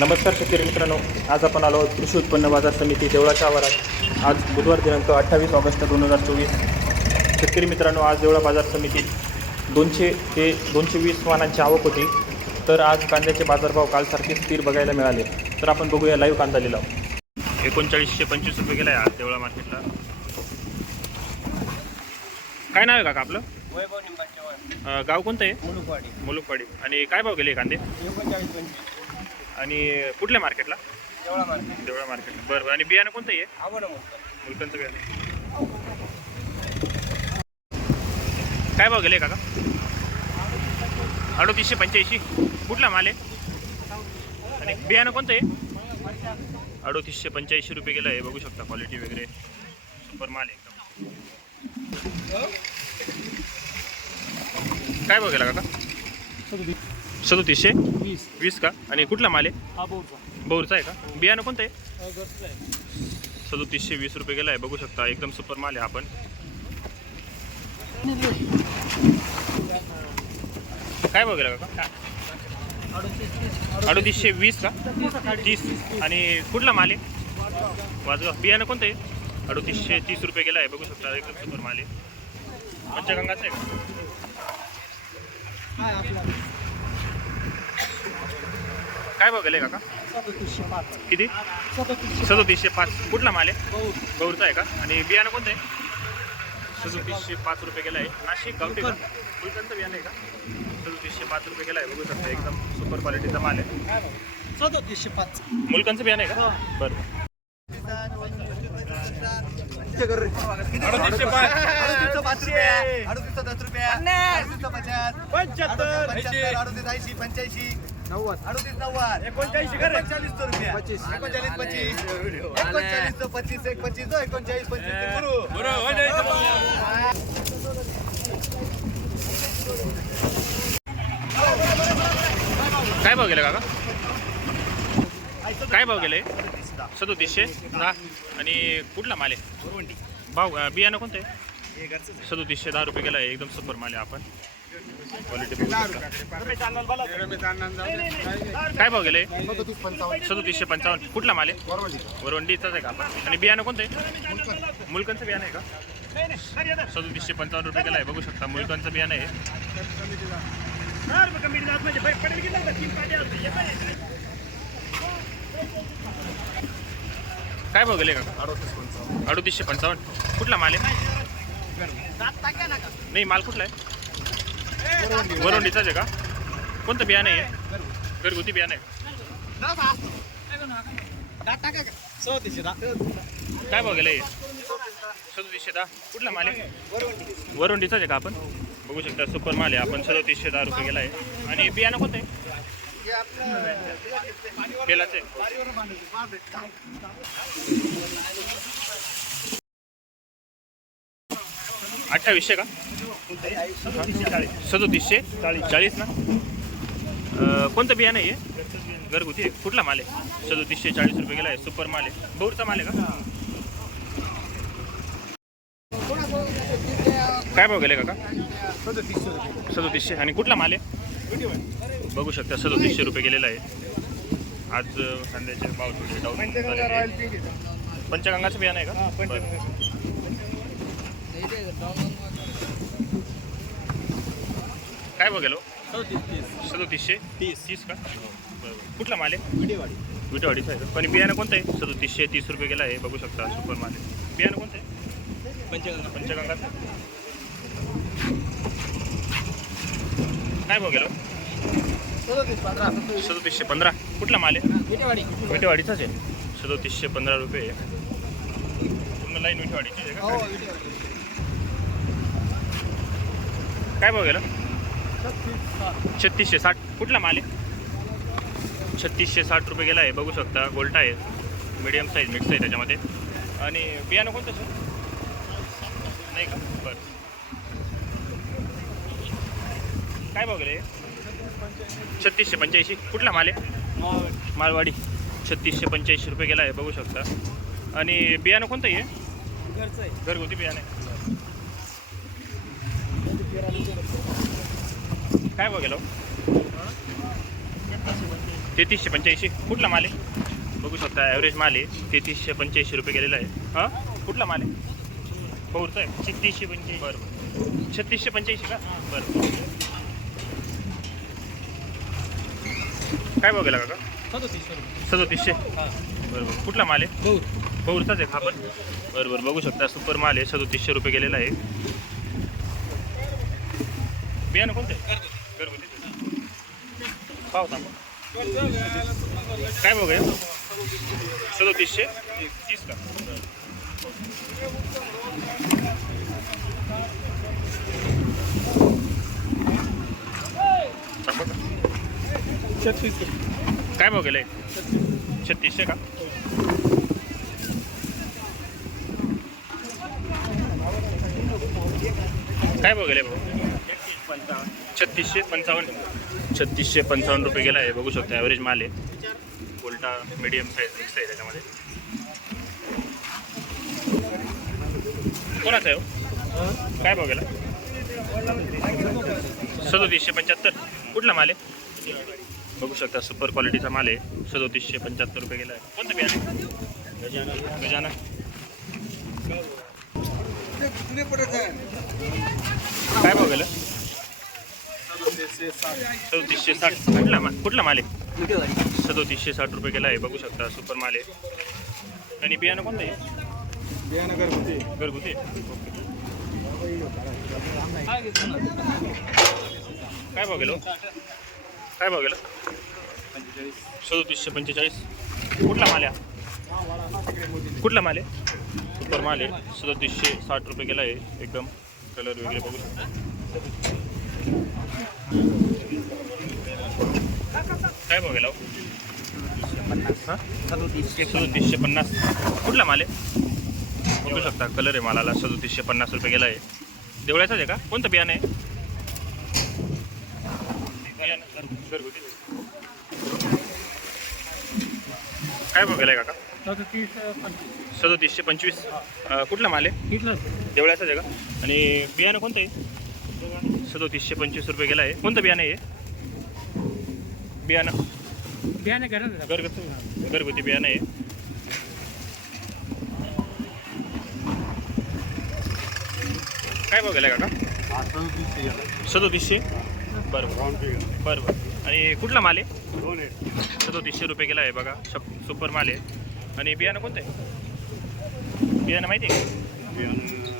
नमस्कार शेतकरी मित्रांनो आज आपण आलो कृषी उत्पन्न बाजार समिती देवळाच्या आवारात. आज बुधवार दिनांक अठ्ठावीस ऑगस्ट दोन हजार चोवीस. शेतकरी मित्रांनो आज देवळा बाजार समितीत दोनशे ते दोनशे वीस वाहनांची आवक होती. तर आज कांद्याचे बाजारभाव कालसारखे स्थिर बघायला मिळाले. तर आपण बघूया लाईव्ह कांदा लिलाव एकोणचाळीसशे पंचवीस रुपये गेला आहे आज देवळा मार्केटला. काय नाव आहे काका आपलं? वैभव गाव कोणतं आहे? मुलुकवाडी. मुलुकवाडी. आणि काय भाव गेले कांदे? एकोणचाळीस पंचवीस. आणि कुठल्या मार्केटला? एवढा मार्केट. देवळा मार्केट बरं बरं. आणि बियाणं कोणतं आहे? आवड मुलकांचं बियाणं. काय भाव गेले काका? अडोतीसशे पंच्याऐंशी. कुठला माल आहे? आणि बियाणं कोणतं आहे? अडोतीसशे पंच्याऐंशी रुपये गेलं आहे. बघू शकता क्वालिटी वगैरे. सुपर माल आहे एकदम. काय गेला काका? सदोतीसशे? वीस. वीस का? आणि कुठला माल आहे? हा बोलचा बोरचा आहे का? बियाणं कोणतं आहे? सदोतीसशे वीस रुपये गेला आहे बघू शकता एकदम सुपर माल आहे आपण काय बघेल का अडोतीसशे वीस का? तीस. आणि कुठला माल आहे? वाजगाव. बियाणं कोणतं आहे? अडोतीसशे तीस रुपये गेला आहे बघू शकता एकदम सुपर माल आहे. पंचगंगाचं आहे का? काय बघेल काका? सदतीसशे पाच. किती? सदतीसशे सदोतीसशे पाच. कुठला माल आहे? बहुत गौरचा आहे का? आणि बियाणं कोणतं आहे? सदोतीसशे पाच रुपये गेला आहे. नाशिक गावठी का? बियाणं आहे का? सदोतीसशे पाच रुपये गेला आहे. बघू शकता एकदम सुपर क्वालिटीचा माल आहे. सदतीसशे पाच. मुलकांचं बियाणं आहे का? बरं. पंच्याहत्तर पंच्याहत्तर. अडतीस ऐंशी पंच्याऐंशी. नव्वद. अडतीस नव्वद. एकोणचाळीस एकोणचाळीस रुपया एकोणचाळीस पच्चीस. एकोणचाळीस पच्चीस एक पच्चीस हो, एकोणचाळीस पच्चीस गुरु. काय भाव गेले काका? काय भाव गेले? सदोतीसशे. दहा आणि कुठला माल आहे? भाव बियाणं कोणतं आहे? सदोतीसशे दहा रुपये गेला आहे एकदम सुपर माल आहे आपण. क्वालिटी बघू शकता. काय भाव गेले? सदोतीसशे पंचावन्न. कुठला माल आहे? वरवंडीचाच आहे का आणि बियाणं कोणतं? आहे मुलकांचं बियाणं आहे का? सदोतीसशे पंचावन्न रुपये गेला आहे. बघू शकता मुलकांचं बियाणं आहे. काय भाव गेले का? अडोतीसशे पंचावन्न. कुठला माल आहे? नाही माल कुठला आहे? वरवंडीचाच आहे का? कोणतं बियाणं आहे? घरगुती बियाणं आहे. काय भाव गेले सदोतीसशे दहा. कुठला माल आहे? वरुंडीचाच आहे का आपण? बघू शकता सुपर माल आहे. आपण सदोतीसशे दहा रुपये गेला आहे आणि बियाणं कोणतं आहे? बेलाचं आहे. अठ्ठावीसशे का? सदोतीसशे चाळीस ना? अं, कोणतं बियाणं आहे घरगुती आहे? कुठला माल आहे? सदोतीसशे चाळीस रुपये गेला आहे. सुपर माल आहे. गौरचा माल आहे का? काय भाव गेले काका? सदोतीसशे. आणि कुठला माल आहे? बघू शकता सदोतीसशे रुपये गेलेला आहे. आज कांद्याचे भाव थोडे डाऊन. पंचगंगाचं बियाणं आहे का बरं. काय गेलो? सदोतीसशे? तीस. तीस का? बरं कुठला माल आहे? विटेवाडीचा आहे? पण बियाणं कोणतं आहे? सदोतीसशे तीस रुपये गेला आहे. बघू शकता सुपर माल आहे. बियाणं कोणतं आहे? पंचगंगा. पंचगंगाचं काय पंधरा. सदोतीसशे पंधरा. कुठला माल आहे? विटेवाडी. विटेवाडीचाच आहे. सदोतीसशे पंधरा रुपये पूर्ण लाईन विटेवाडीची आहे हो का विटेवाडी. काय साठ छत्तीसशे साठ. कुठला माल आहे? छत्तीसशे साठ रुपये गेला आहे. बघू शकता गोल्टा आहे. मीडियम साईज मिक्स आहे त्याच्यामध्ये. आणि बियाणं कोणतं सर नाही का? बरं. काय गेले? छत्तीसशे पंच्याऐंशी. कुठला माल आहे? मालवाडी. छत्तीसशे पंच्याऐंशी रुपये गेला आहे. बघू शकता. आणि बियाणं कोणतं आहे? घरचं आहे. घरगुती बियाणं आहे. काय भाव गेलो तेहतीसशे पंच्याऐंशी. कुठला माल आहे? बघू शकता ॲव्हरेज माल आहे. तेहतीसशे पंच्याऐंशी रुपये गेलेला आहे. हां? कुठला माल आहे? बहुरचा आहे. छत्तीसशे पंच्याऐंशी. बरं बरं. छत्तीसशे पंच्याऐंशी का? बरं काय बघायला काका? सदोतीसशे रुपये. सदोतीसशे? हा. बरं बरं. कुठला माल आहे? बहुरचाच आहे खापर बरं बरं. बघू शकता सुपर माल आहे. सदोतीसशे रुपये गेलेला आहे. बियाणं कोणतं पाव थांबा काय बघूया? सदोतीसशे तीस का छत्तीस का? छत्तीस काय बघेल छत्तीसशे का? काय बघेल भाऊ? छत्तीसशे पंचावन्न. छत्तीसशे पंचावन्न रुपये गेला आहे. बघू शकता ॲव्हरेज माल आहे. उलटा मिडियम साईज मिक्स आहे त्याच्यामध्ये. कोणाचा आहे हो? काय बघेल सदोतीसशे पंच्याहत्तर. कुठला माल आहे? बघू शकता सुपर क्वालिटीचा माल आहे. सदोतीसशे पंच्याहत्तर रुपये गेला आहे. कोणतं बियाणे गजानन. काय बघेल सदोतीसशे साठ. कुठला मा कुठला माल आहे? सदोतीसशे साठ रुपये गेला आहे. बघू शकता सुपर माल आहे. आणि बियाणं कोणतं आहे? बियाणं घरगुती. घरगुती काय बघेल हो? काय बघेल सदोतीसशे पंचेचाळीस. कुठला माल आहे? कुठला माल आहे? सुपर माल आहे. सदोतीसशे साठ रुपये गेला आहे. एकदम कलर वगैरे बघू शकता. काय बघेल हो? हा? सदोतीसशे पन्नास. कुठला माल आहे? बघू शकता कलर आहे मालाला. सदोतीसशे पन्नास रुपये गेला आहे. देवळ्याचाच आहे का? कोणतं बियाणं आहे. काय बघायला आहे काका? सदोतीसशे पंचवीस. अं, कुठला माल आहे? देवळ्याचाच आहे का? आणि बियाणं कोणतं आहे? सदोतीसशे पंचवीस रुपये गेला आहे कोणतं बियाणं आहे बियाणं. बियाणे घरात घरगुती घरगुती बियाणं आहे. काय बघायला काका? सदोतीसशे बरं बरं. बरं बरं. आणि कुठला माल आहे? सदोतीसशे रुपये गेला आहे बघा. शप सुपर माल आहे. आणि बियाणं कोणतं आहे? बियाणं माहिती आहे?